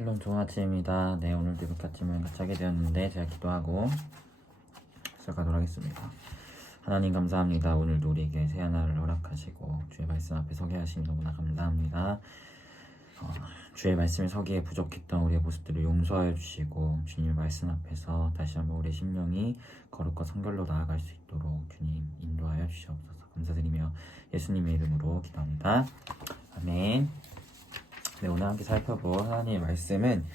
샬롬 좋은 아침입니다. 네, 오늘도 이렇게 아침을 같이 하게 되었는데 제가 기도하고 시작하도록 하겠습니다. 하나님 감사합니다. 오늘도 우리에게 새 하나를 허락하시고 주의 말씀 앞에 서게 하시니 너무나 감사합니다. 주의 말씀에 서기에 부족했던 우리의 모습들을 용서하여 주시고 주님 말씀 앞에서 다시 한번 우리의 심령이 거룩과 성결로 나아갈 수 있도록 주님 인도하여 주시옵소서. 감사드리며 예수님의 이름으로 기도합니다. 아멘. 네, 오늘 함께 살펴볼 하나님의 말씀은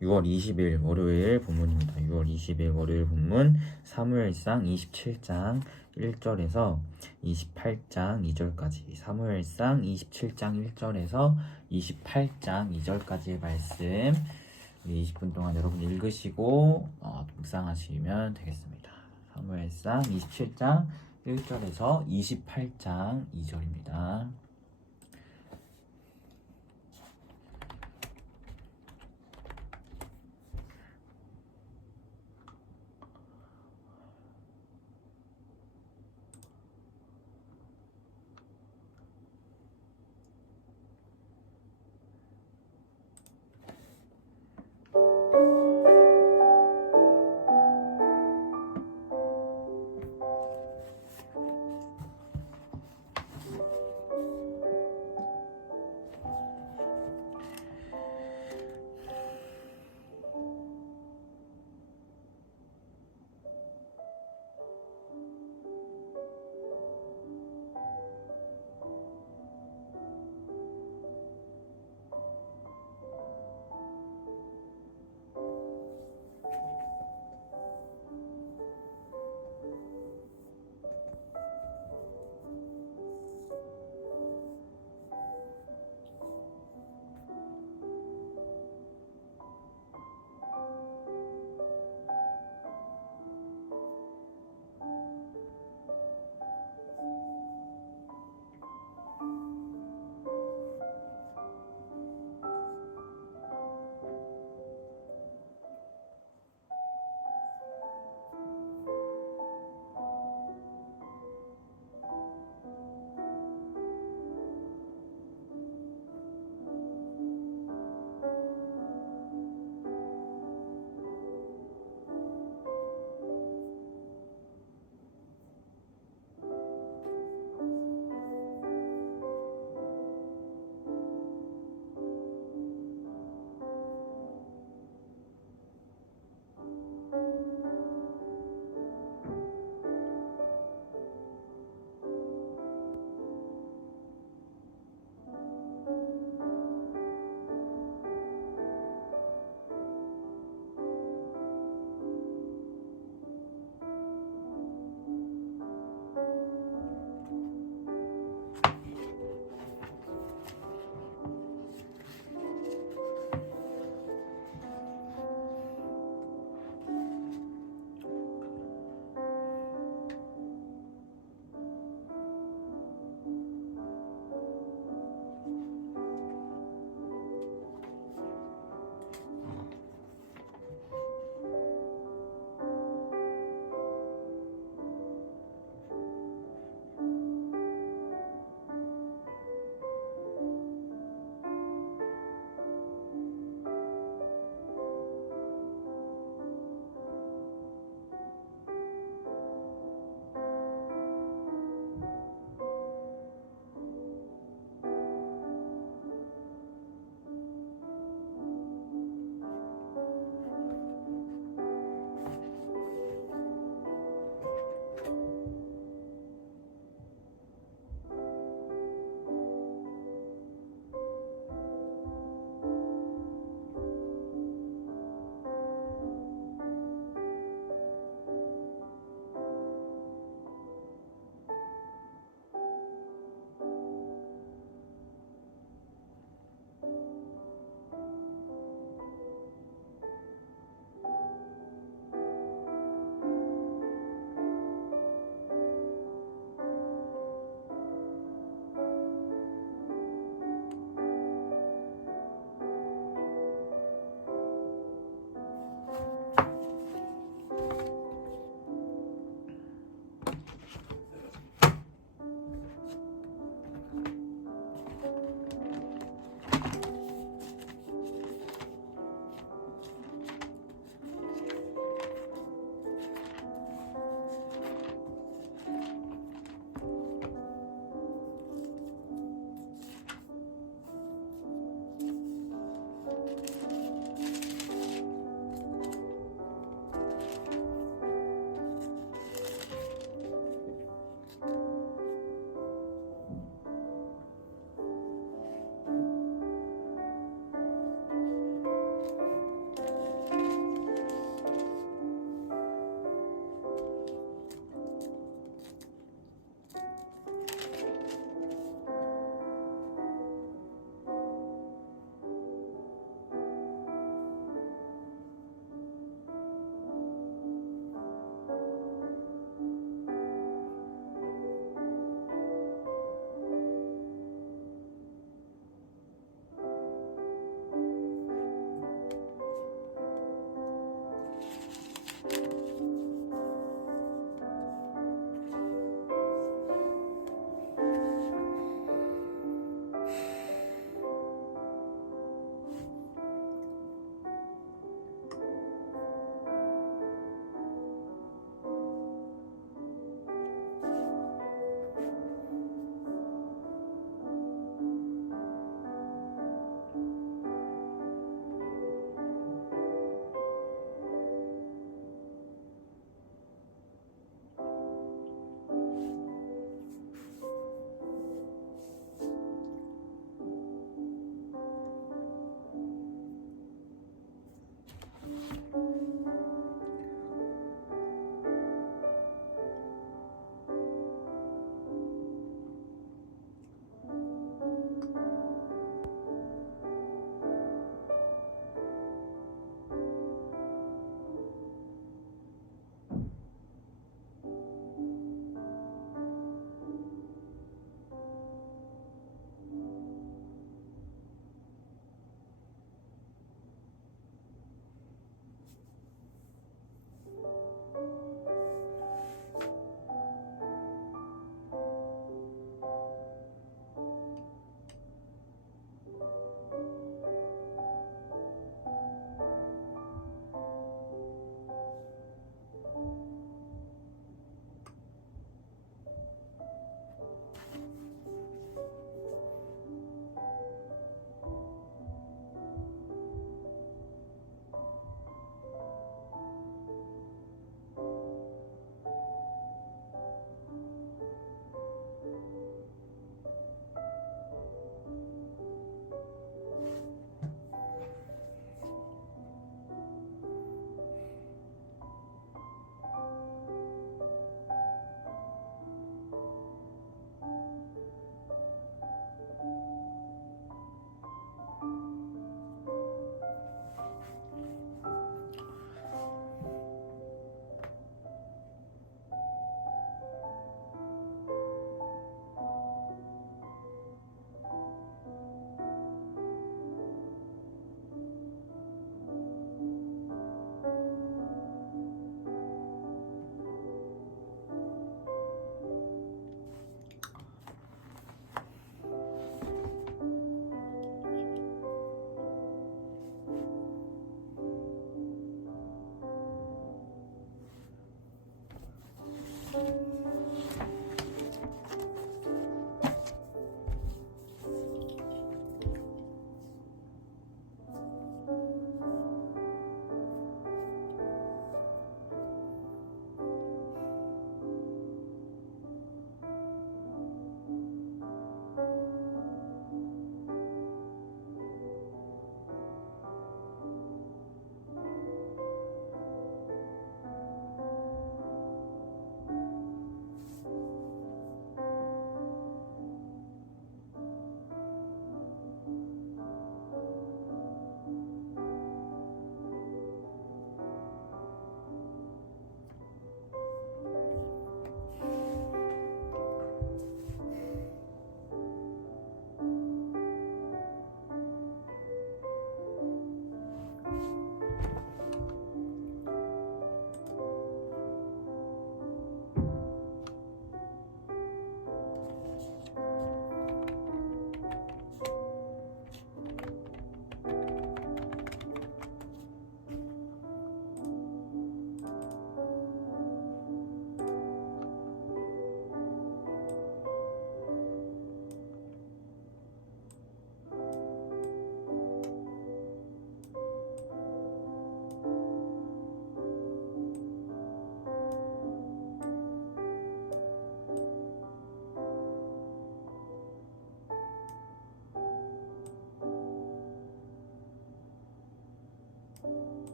6월 20일 월요일 본문입니다. 6월 20일 월요일 본문 사무엘상 27장 1절에서 28장 2절까지, 사무엘상 27장 1절에서 28장 2절까지의 말씀 20분 동안 여러분 읽으시고 묵상하시면 되겠습니다. 사무엘상 27장 1절에서 28장 2절입니다.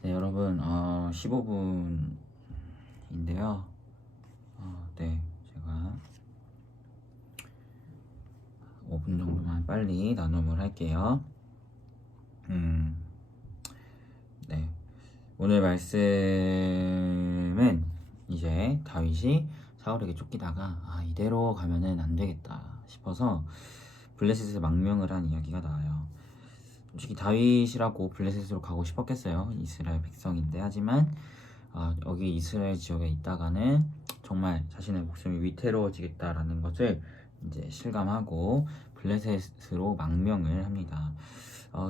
네, 여러분 15분인데요. 네, 제가 5분 정도만 빨리 나눔을 할게요. 네, 오늘 말씀은 이제 다윗이 사울에게 쫓기다가 이대로 가면은 안 되겠다 싶어서 블레셋에 망명을 한 이야기가 나와요. 솔직히 다윗이라고 블레셋으로 가고 싶었겠어요. 이스라엘 백성인데. 하지만 여기 이스라엘 지역에 있다가는 정말 자신의 목숨이 위태로워지겠다라는 것을 이제 실감하고 블레셋으로 망명을 합니다.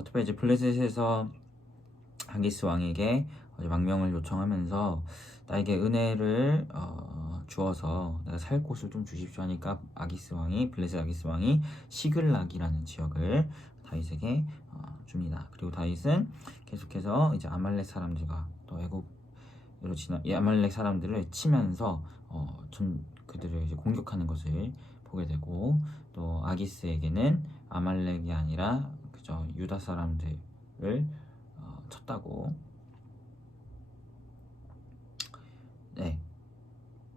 특별히 이제 블레셋에서 아기스 왕에게 망명을 요청하면서 나에게 은혜를 주어서 내가 살 곳을 좀 주십시오 하니까 블레셋 아기스 왕이 시글락이라는 지역을 다윗에게 줍니다. 그리고 다윗은 계속해서 이제 아말렉 사람들과 또 애굽으로 이 아말렉 사람들을 치면서 그들을 이제 공격하는 것을 보게 되고, 또 아기스에게는 아말렉이 아니라 그저 유다 사람들을 쳤다고,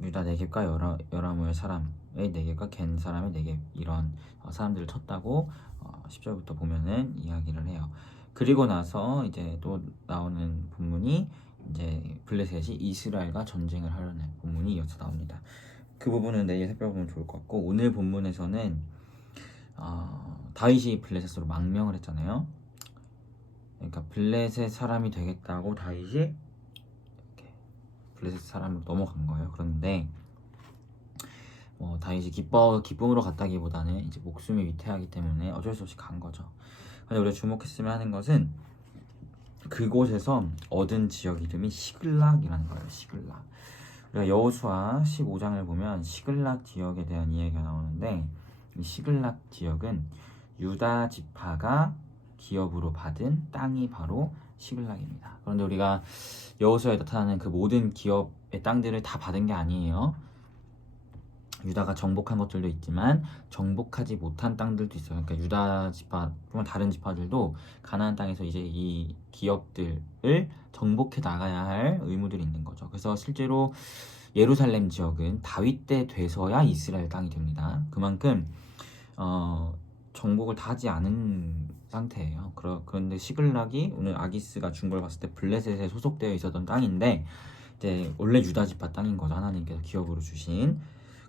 유다 네겝과 여라무엘 사람의 네겝과 겐 사람의 네겝, 이런 사람들을 쳤다고 10절부터 보면은 이야기를 해요. 그리고 나서 이제 또 나오는 본문이 이제 블레셋이 이스라엘과 전쟁을 하려는 본문이 이어서 나옵니다. 그 부분은 내일 살펴보면 좋을 것 같고, 오늘 본문에서는 다윗이 블레셋으로 망명을 했잖아요. 그러니까 블레셋 사람이 되겠다고 다윗이 이렇게 블레셋 사람으로 넘어간 거예요. 그런데 다윗이 기쁨으로 갔다기보다는 이제 목숨이 위태하기 때문에 어쩔 수 없이 간 거죠. 근데 우리가 주목했으면 하는 것은 그곳에서 얻은 지역 이름이 시글락이라는 거예요. 시글락. 우리가 여호수아 15장을 보면 시글락 지역에 대한 이야기가 나오는데, 이 시글락 지역은 유다 지파가 기업으로 받은 땅이 바로 시글락입니다. 그런데 우리가 여호수아에 나타나는 그 모든 기업의 땅들을 다 받은 게 아니에요. 유다가 정복한 것들도 있지만 정복하지 못한 땅들도 있어요. 그러니까 유다 지파 또는 다른 지파들도 가나안 땅에서 이제 이 기업들을 정복해 나가야 할 의무들이 있는 거죠. 그래서 실제로 예루살렘 지역은 다윗 때 돼서야 이스라엘 땅이 됩니다. 그만큼 정복을 다 하지 않은 상태예요. 그런데 시글락이 오늘 아기스가 준 걸 봤을 때 블레셋에 소속되어 있었던 땅인데, 이제 원래 유다 지파 땅인 거죠. 하나님께서 기업으로 주신.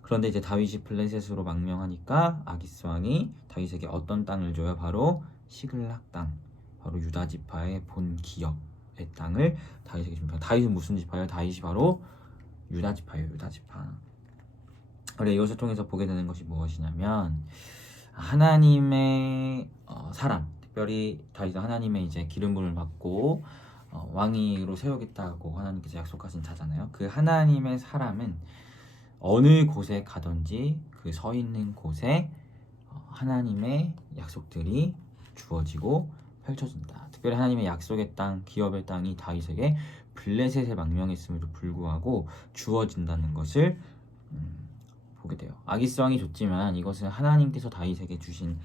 그런데 이제 다윗이 블레셋으로 망명하니까 아기스 왕이 다윗에게 어떤 땅을 줘요? 바로 시글락 땅, 바로 유다 지파의 본 기업의 땅을 다윗에게 줍니다. 다윗은 무슨 지파예요? 다윗이 바로 유다 지파예요. 유다 지파. 그래, 이것을 통해서 보게 되는 것이 무엇이냐면 하나님의 사람, 특별히 다윗은 하나님의 이제 기름 부음을 받고 왕위로 세우겠다고 하나님께서 약속하신 자잖아요. 그 하나님의 사람은 어느 곳에 가든지 그 서 있는 곳에 하나님의 약속들이 주어지고 펼쳐진다. 특별히 하나님의 약속의 땅, 기업의 땅이 다윗에게 블레셋에 망명했음에도 불구하고 주어진다는 것을 보게 돼요. 아기스 왕이 줬지만 이것은 하나님께서 다윗에게 주신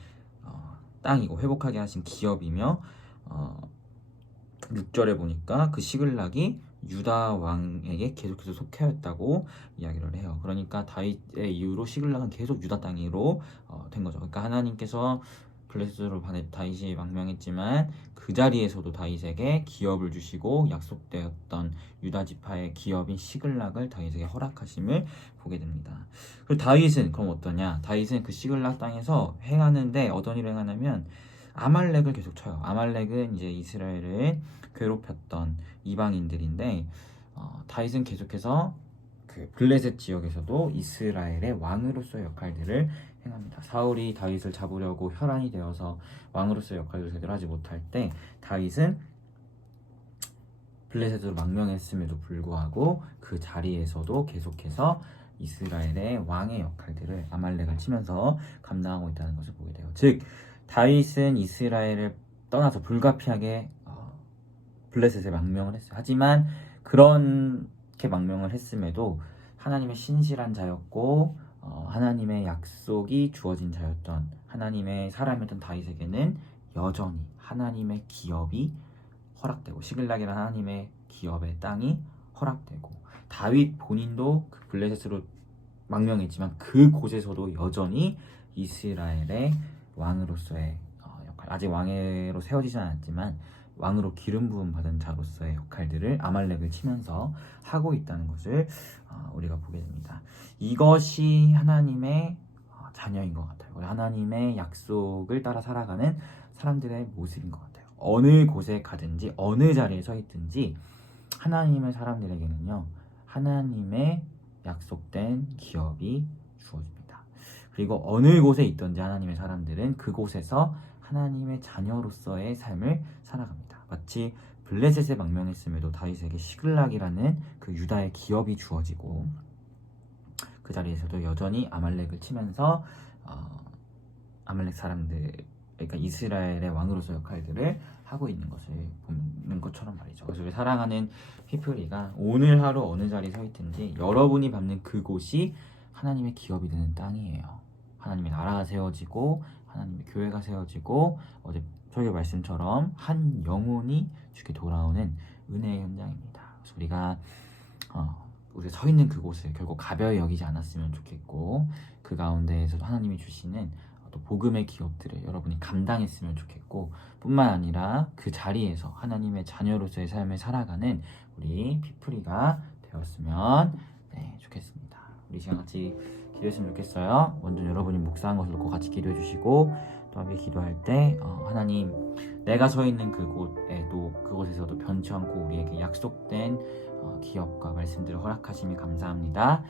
땅이고 회복하게 하신 기업이며 6절에 보니까 그 시글락이 유다 왕에게 계속해서 속해였다고 이야기를 해요. 그러니까 다윗의 이후로 시글락은 계속 유다 땅으로 된 거죠. 그러니까 하나님께서 블레셋으로 다윗이 망명했지만 그 자리에서도 다윗에게 기업을 주시고 약속되었던 유다 지파의 기업인 시글락을 다윗에게 허락하심을 보게 됩니다. 그리고 다윗은 그럼 어떠냐? 다윗은 그 시글락 땅에서 행하는데 어떤 일을 행하냐면 아말렉을 계속 쳐요. 아말렉은 이제 이스라엘을 괴롭혔던 이방인들인데 다윗은 계속해서 그 블레셋 지역에서도 이스라엘의 왕으로서의 역할들을 행합니다. 사울이 다윗을 잡으려고 혈안이 되어서 왕으로서의 역할을 제대로 하지 못할 때 다윗은 블레셋으로 망명했음에도 불구하고 그 자리에서도 계속해서 이스라엘의 왕의 역할들을 아말렉을 치면서 감당하고 있다는 것을 보게 돼요. 즉 다윗은 이스라엘을 떠나서 불가피하게 블레셋에 망명을 했어요. 하지만 그렇게 망명을 했음에도 하나님의 신실한 자였고 하나님의 약속이 주어진 자였던 하나님의 사람이었던 다윗에게는 여전히 하나님의 기업이 허락되고 시글락이라는 하나님의 기업의 땅이 허락되고 다윗 본인도 그 블레셋으로 망명했지만 그곳에서도 여전히 이스라엘의 왕으로서의 역할, 아직 왕으로 세워지지 않았지만 왕으로 기름 부음 받은 자로서의 역할들을 아말렉을 치면서 하고 있다는 것을 우리가 보게 됩니다. 이것이 하나님의 자녀인 것 같아요. 우리 하나님의 약속을 따라 살아가는 사람들의 모습인 것 같아요. 어느 곳에 가든지 어느 자리에 서 있든지 하나님의 사람들에게는요, 하나님의 약속된 기업이 주어집니다. 그리고 어느 곳에 있든지 하나님의 사람들은 그곳에서 하나님의 자녀로서의 삶을 살아갑니다. 마치 블레셋에 망명했음에도 다윗에게 시글락이라는 그 유다의 기업이 주어지고 그 자리에서도 여전히 아말렉을 치면서 아말렉 사람들, 그러니까 이스라엘의 왕으로서 역할들을 하고 있는 것을 보는 것처럼 말이죠. 그래서 우리 사랑하는 피플이가 오늘 하루 어느 자리에 서 있든지 여러분이 밟는 그곳이 하나님의 기업이 되는 땅이에요. 하나님의 나라가 세워지고 하나님의 교회가 세워지고 어제 설교 말씀처럼 한 영혼이 주께 돌아오는 은혜의 현장입니다. 그래서 우리가 서 있는 그곳을 결국 가벼이 여기지 않았으면 좋겠고 그 가운데에서도 하나님이 주시는 또 복음의 기업들을 여러분이 감당했으면 좋겠고 뿐만 아니라 그 자리에서 하나님의 자녀로서의 삶을 살아가는 우리 피플이가 되었으면 좋겠습니다. 우리 시간 같이 기도했으면 좋겠어요. 먼저 여러분이 묵상한 것을 놓고 같이 기도해 주시고 또 함께 기도할 때 하나님, 내가 서 있는 그곳에도 그곳에서도 변치 않고 우리에게 약속된 기업과 말씀들을 허락하심이 감사합니다.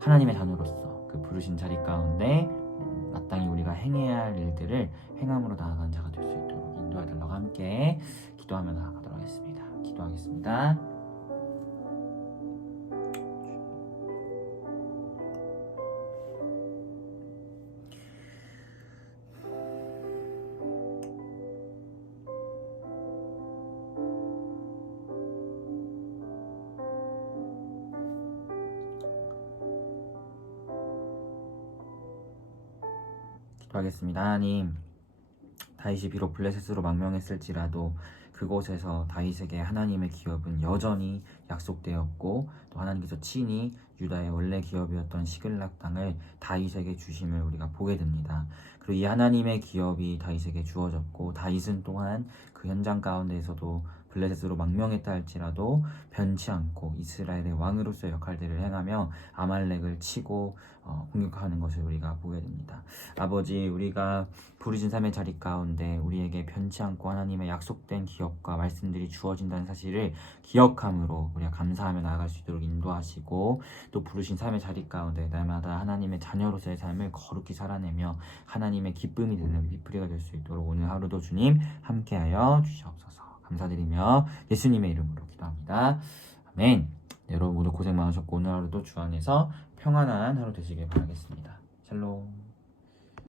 하나님의 자녀로서 그 부르신 자리 가운데 마땅히 우리가 행해야 할 일들을 행함으로 나아가는 자가 될 수 있도록 인도해 달라고 함께 기도하며 나아가도록 하겠습니다. 기도하겠습니다. 기도하겠습니다. 하나님, 다윗이 비록 블레셋으로 망명했을지라도 그곳에서 다윗에게 하나님의 기업은 여전히 약속되었고 또 하나님께서 친히 유다의 원래 기업이었던 시글락 땅을 다윗에게 주심을 우리가 보게 됩니다. 그리고 이 하나님의 기업이 다윗에게 주어졌고 다윗은 또한 그 현장 가운데에서도 블레셋으로 망명했다 할지라도 변치 않고 이스라엘의 왕으로서의 역할들을 행하며 아말렉을 치고 공격하는 것을 우리가 보게 됩니다. 아버지, 우리가 부르신 삶의 자리 가운데 우리에게 변치 않고 하나님의 약속된 기업과 말씀들이 주어진다는 사실을 기억함으로 우리가 감사하며 나아갈 수 있도록 인도하시고 또 부르신 삶의 자리 가운데 날마다 하나님의 자녀로서의 삶을 거룩히 살아내며 하나님의 기쁨이 되는 비프리가 될 수 있도록 오늘 하루도 주님 함께하여 주시옵소서. 감사드리며 예수님의 이름으로 기도합니다. 아멘. 여러분 모두 고생 많으셨고 오늘 하루도 주 안에서 평안한 하루 되시길 바라겠습니다. 샬롬.